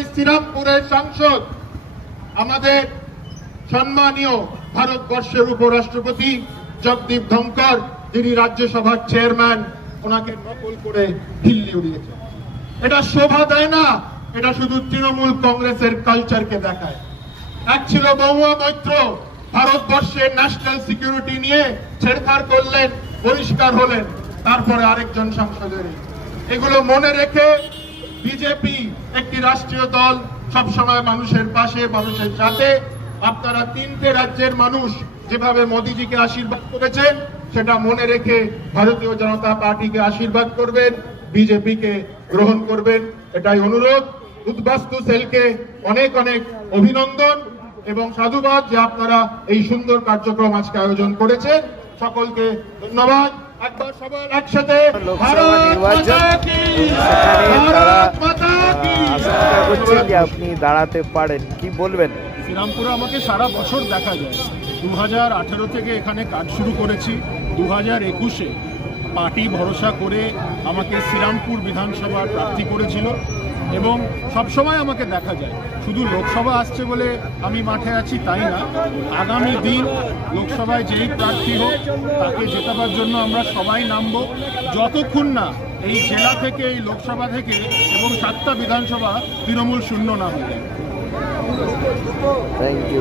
এই শ্রীরামপুরের সাংসদ আমাদের সম্মানীয় ভারতবর্ষের উপরাষ্ট্রপতি জগদীপ ধনখড়, যিনি রাজ্যসভার চেয়ারম্যান, ওনাকে নকল করে দিল্লি উড়িয়েছে। এটা শোভা দেয় না, এটা শুধু তৃণমূল কংগ্রেসের কালচারকে দেখায়। এক ছিল মহুয়া মৈত্র, ভারতবর্ষের ন্যাশনাল সিকিউরিটি নিয়ে ছেড়খাড় করলেন, পরিষ্কার হলেন, তারপরে আরেকজন সাংসদের। এগুলো মনে রেখে বিজেপি একটি রাষ্ট্রীয় দল, সবসময় মানুষের পাশে, মানুষের সাথে। আপনারা তিনটে রাজ্যের মানুষ যেভাবে মোদিজিকে আশীর্বাদ করেছেন, সেটা মনে রেখে ভারতীয় জনতা পার্টিকে আশীর্বাদ করবেন, বিজেপিকে গ্রহণ করবেন, এটাই অনুরোধ। উদ্বাস্তু সেলকে অনেক অনেক অভিনন্দন এবং সাধুবাদ যে আপনারা এই সুন্দর কার্যক্রম আজকে আয়োজন করেছেন। সকলকে ধন্যবাদ। একবার সবার একসাথে আপনি দাঁড়াতে পারেন, কি বলবেন? শ্রীরামপুরে আমাকে সারা বছর দেখা যায়। 2018 থেকে এখানে কাজ শুরু করেছি। 2021-এ পার্টি ভরসা করে আমাকে শ্রীরামপুর বিধানসভার প্রার্থী করেছিল এবং সবসময় আমাকে দেখা যায়। শুধু লোকসভা আসছে বলে আমি মাঠে আছি তাই না, আগামী দিন লোকসভায় যেই প্রার্থী হোক তাকে জেতাবার জন্য আমরা সবাই নামব, যতক্ষণ না এই জেলা থেকে, এই লোকসভা থেকে এবং 7টা বিধানসভা তৃণমূল শূন্য না হয়ে যায়। Thank you.